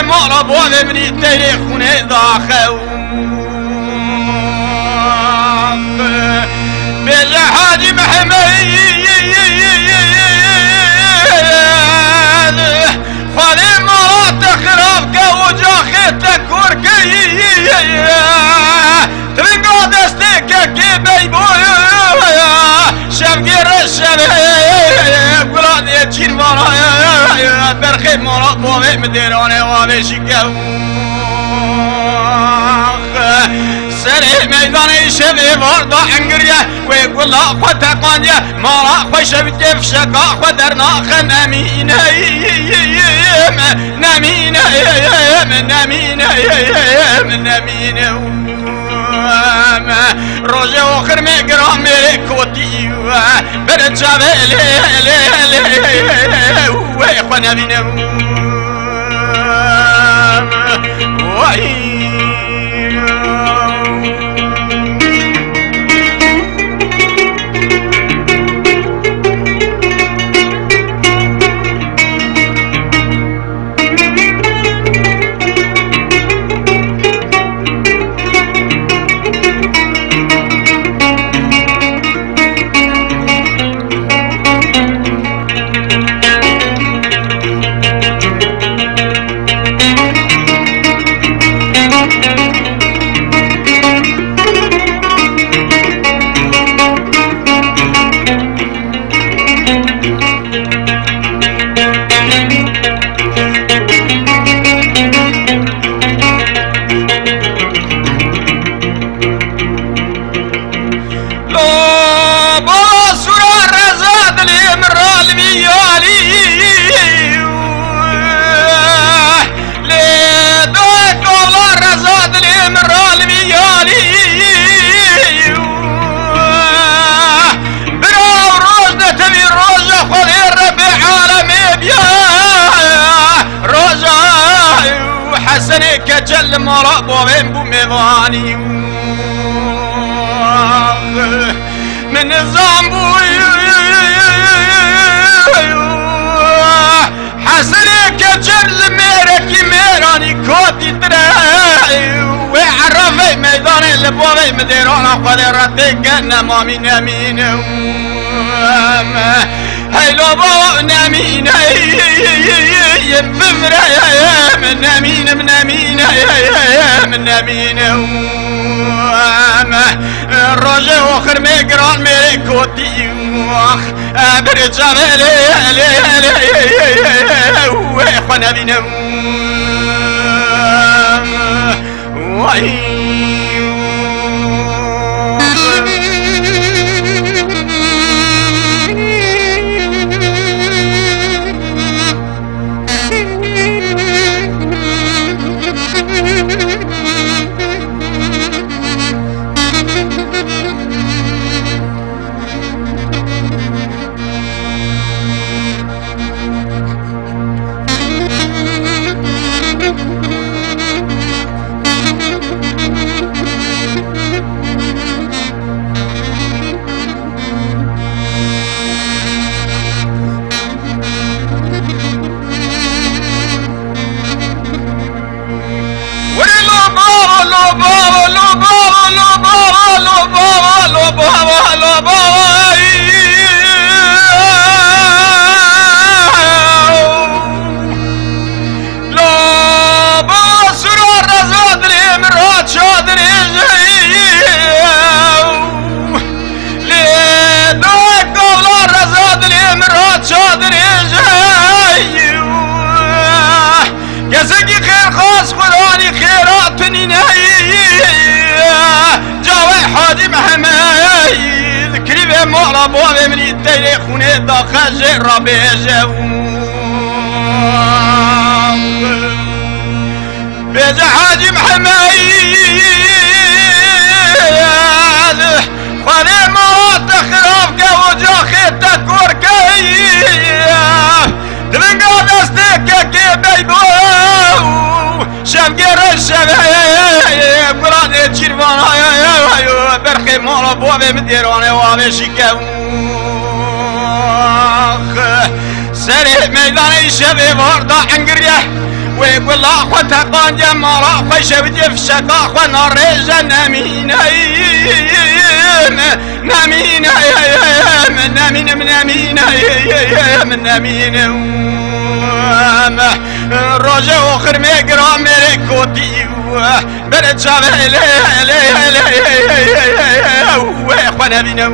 برخي مالا بوابي مني تيري خوني داخل بيجا حاجي محمد خالي مرات خرافك وجاخيتك وركي ترنقو دستيك كي بيبويا شمقي رشبي قراني تشير ورايا برخي مرات بوابي مديروني وابي شكاو سري ميداني شبي برضا عنقرية ويقول لا خواتا قانية مرا خوش بتف شكا خودرنا خم امين نمين نمين نمين روجه وخر مقرام كوتي برجع لي ويخوانا بينه كجل مرا بوين بوميضاني من الزامبو حسني كجل ميركي ميراني كوتي تراي وعرفي ميدان اللي بوين مديرونا قدرتي كنا مامي نمين هاي لو بو نمين بمرا من نمين من نمين من نمين الرجل وخر مقران ميكوتي برجع لي ويخوانا بينا بوابي من يدي خوني داخل جربي جو بيجا حاجي محمد خلي موت خرافك وجاخيتك وركي تبنقى دستك كي بيبو شمقي رشبي قراني تشيرفانا برخي مولا بوابي مديروني وابي شكاو سريع ميداني شبي برضا عنقريه ويقول لا خوتا قانيا مرا خوش ودي في شكا خونا ريجا نامين نامين نامين من نامين الرجا وخر ميقرا ميريكوتي برد شابه واخوانا بينا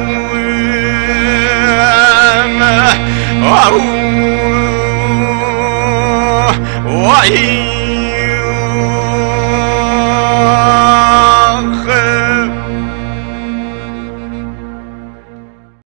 وهي